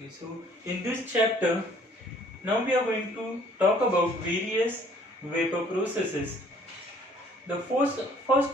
Okay, so in this chapter, now we are going to talk about various vapor processes. The first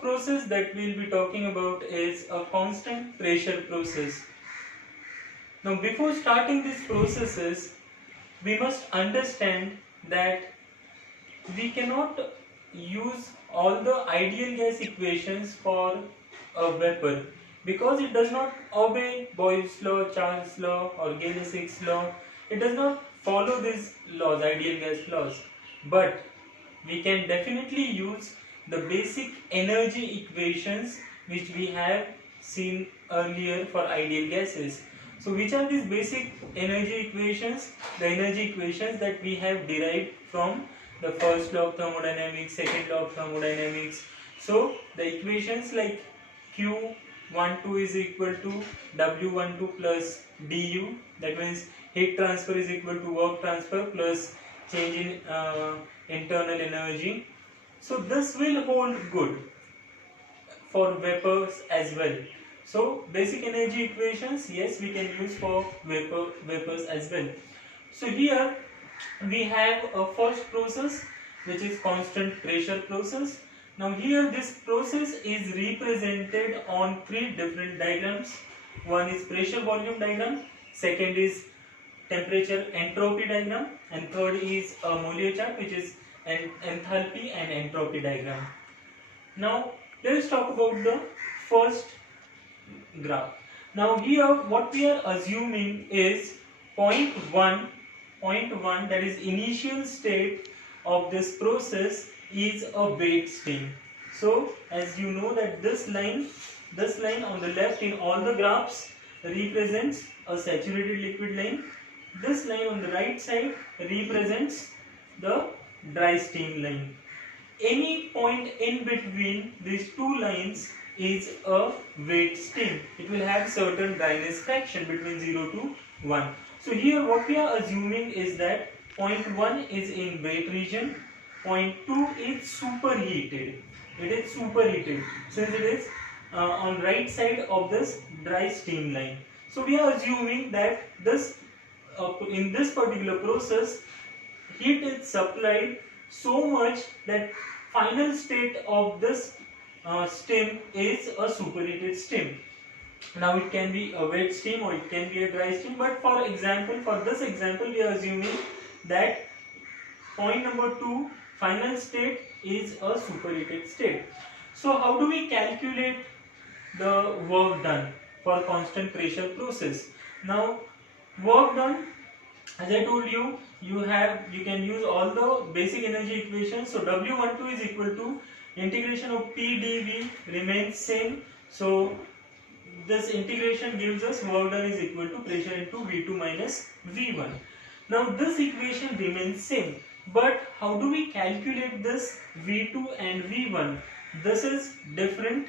process that we'll be talking about is a constant pressure process. Now, before starting these processes, we must understand that we cannot use all the ideal gas equations for a vapor because it does not obey Boyle's law, Charles' law, or Gay-Lussac's law. It does not follow these laws, ideal gas laws. But we can definitely use the basic energy equations which we have seen earlier for ideal gases. So which are these basic energy equations? The energy equations that we have derived from the first law of thermodynamics, second law of thermodynamics. So the equations like Q12 is equal to W12 plus du, that means heat transfer is equal to work transfer plus change in internal energy. So this will hold good for vapors as well. So basic energy equations, yes, we can use for vapors as well. So here we have a first process which is constant pressure process. Now here this process is represented on three different diagrams. One is pressure volume diagram, second is temperature entropy diagram, and third is a Mollier chart which is an enthalpy and entropy diagram. Now let us talk about the first graph. Now here what we are assuming is point 1, that is initial state of this process is a wet steam. So as you know that this line on the left in all the graphs represents a saturated liquid line. This line on the right side represents the dry steam line. Any point in between these two lines is a wet steam. It will have certain dryness fraction between 0 to 1. So here what we are assuming is that point 1 is in wet region, point 2 is superheated. It is superheated since it is on right side of this dry steam line. So we are assuming that this in this particular process heat is supplied so much that final state of this steam is a superheated steam. Now it can be a wet steam or it can be a dry steam, but for this example we are assuming that point number 2 final state is a superheated state. So how do we calculate the work done for constant pressure process? Now work done, as I told you, you can use all the basic energy equations. So W12 is equal to integration of P dV remains same. So this integration gives us work done is equal to pressure into V2 minus V1. Now this equation remains same, but how do we calculate this V2 and V1? This is different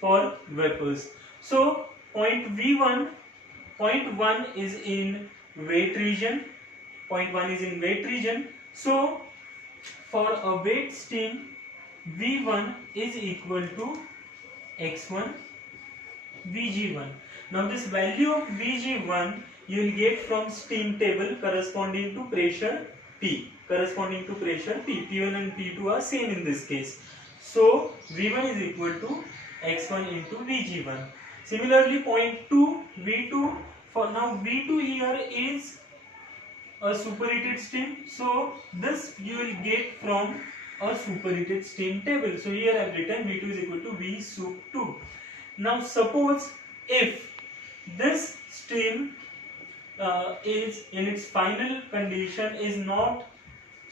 for vapors. So point 1 is in wet region. Point 1 is in wet region. So for a wet steam, V1 is equal to X1 Vg1. Now this value of Vg1 you will get from steam table corresponding to pressure P. P1 and P2 are same in this case. So V1 is equal to X1 into Vg1. Similarly, point 2 V2, for now V2 here is a superheated steam. So this you will get from a superheated steam table. So here I have written V2 is equal to V sup 2. Now suppose if this steam is in its final condition is not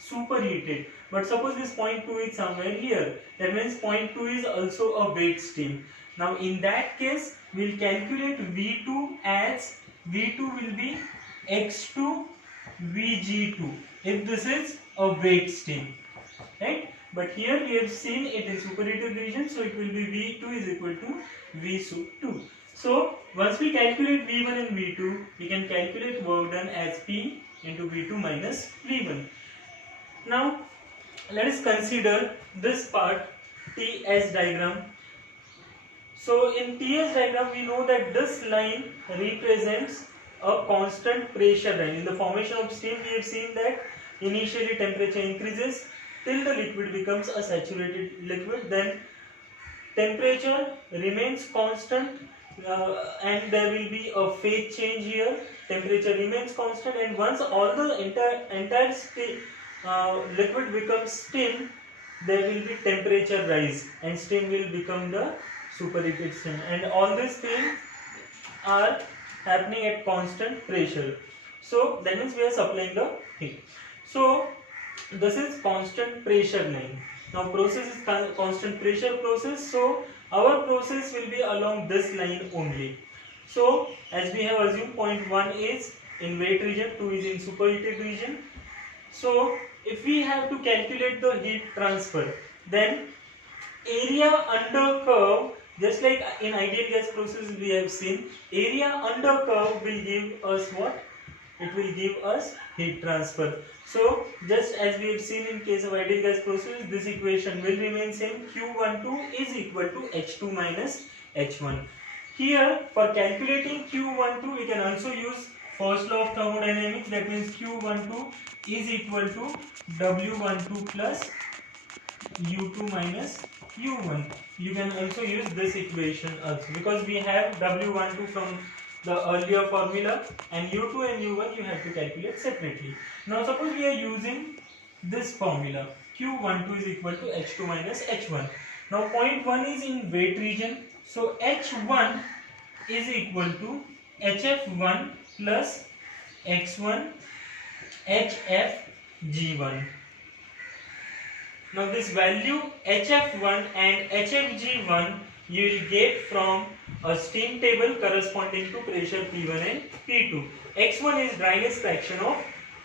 superheated, but suppose this point 2 is somewhere here, that means point 2 is also a wet steam. Now in that case we will calculate V2 as V2 will be X2 Vg2 if this is a wet steam, right? But here we have seen it is superheated region, so it will be V2 is equal to V sup 2. So once we calculate V1 and V2, we can calculate work done as P into V2 minus V1. Now let us consider this part, TS diagram. So in TS diagram we know that this line represents a constant pressure line. In the formation of steam, we have seen that initially temperature increases till the liquid becomes a saturated liquid, then temperature remains constant, and there will be a phase change here. Temperature remains constant, and once all the entire liquid becomes steam, there will be temperature rise and steam will become the superheated steam, and all these things are happening at constant pressure. So that means we are supplying the heat. So this is constant pressure line. Now process is constant pressure process, so our process will be along this line only. So as we have assumed, point 1 is in wet region, 2 is in superheated region. So if we have to calculate the heat transfer, then area under curve, just like in ideal gas process we have seen, area under curve will give us what? It will give us heat transfer. So just as we have seen in case of ideal gas process, this equation will remain same. Q12 is equal to H2 minus H1. Here for calculating Q12, we can also use first law of thermodynamics, that means Q12 is equal to W12 plus U2 minus U1. You can also use this equation also, because we have W12 from the earlier formula, and U2 and U1 you have to calculate separately. Now suppose we are using this formula, Q12 is equal to H2 minus H1. Now point 1 is in wet region, so H1 is equal to HF1 plus X1 HFG1. Now this value HF1 and HFG1 you will get from a steam table corresponding to pressure P1 and P2. X1 is dryness fraction of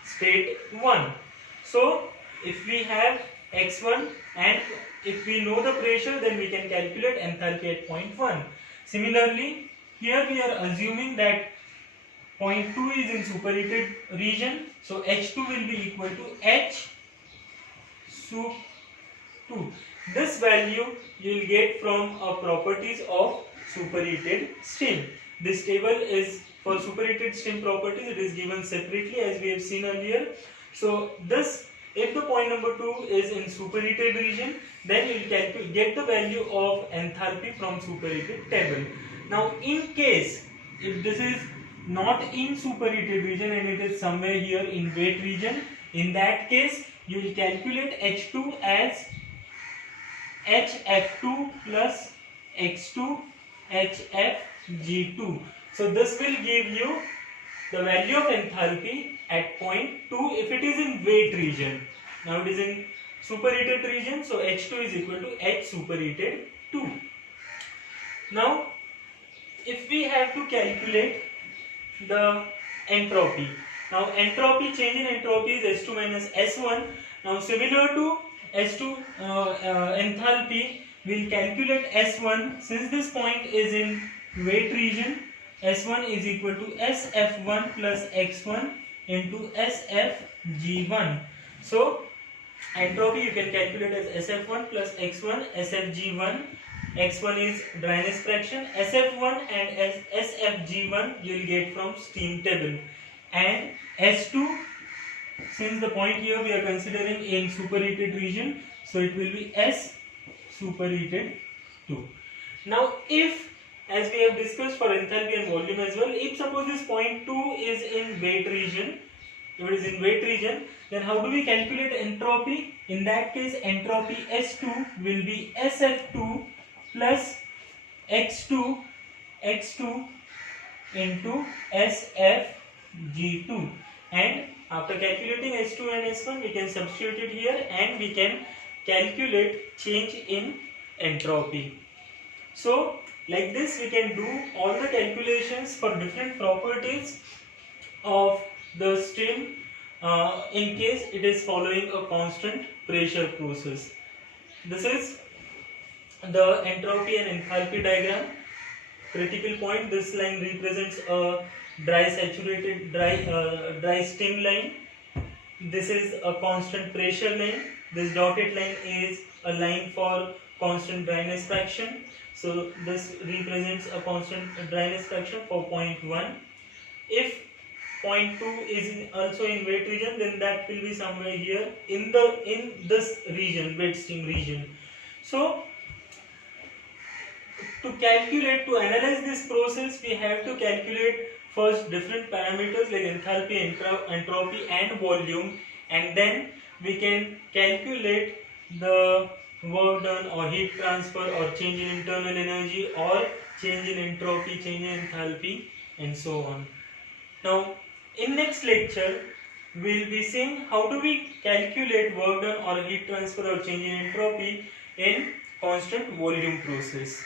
state 1. So if we have X1 and if we know the pressure, then we can calculate enthalpy at point 1. Similarly, here we are assuming that point 2 is in superheated region, so H2 will be equal to H sup 2. This value you will get from properties of superheated steam. This table is for superheated steam properties. It is given separately as we have seen earlier. So this, if the point number 2 is in superheated region, then you will get the value of enthalpy from superheated table. Now in case if this is not in superheated region and it is somewhere here in wet region, in that case you will calculate H2 as HF2 plus X2 HFG2. So this will give you the value of enthalpy at point 2 if it is in wet region. Now it is in superheated region, so H2 is equal to H superheated 2. Now if we have to calculate the entropy, now entropy, change in entropy is S2 minus S1. Now similar to S2 enthalpy, we will calculate S1. Since this point is in wet region, S1 is equal to SF1 plus X1 into SFG1. So entropy you can calculate as SF1 plus X1 SFG1. X1 is dryness fraction, SF1 and SFG1 you will get from steam table, and S2, since the point here we are considering in superheated region, so it will be S superheated 2. Now if, as we have discussed for enthalpy and volume as well, if suppose this point 2 is in wet region, if it is in wet region, then how do we calculate entropy? In that case entropy S2 will be SF2 plus X2 into SFG2, and after calculating S2 and S1 we can substitute it here and we can calculate change in entropy. So like this we can do all the calculations for different properties of the stream in case it is following a constant pressure process. This is the entropy and enthalpy diagram. Critical point, this line represents a dry saturated dry steam line. This is a constant pressure line. This dotted line is a line for constant dryness fraction. So this represents a constant dryness fraction for point 1. If point 2 is also in wet region, then that will be somewhere here in this region, wet steam region. So to analyze this process, we have to calculate first different parameters like enthalpy, entropy and volume, and then we can calculate the work done or heat transfer or change in internal energy or change in entropy, change in enthalpy, and so on. Now in next lecture we will be seeing how do we calculate work done or heat transfer or change in entropy in constant volume process.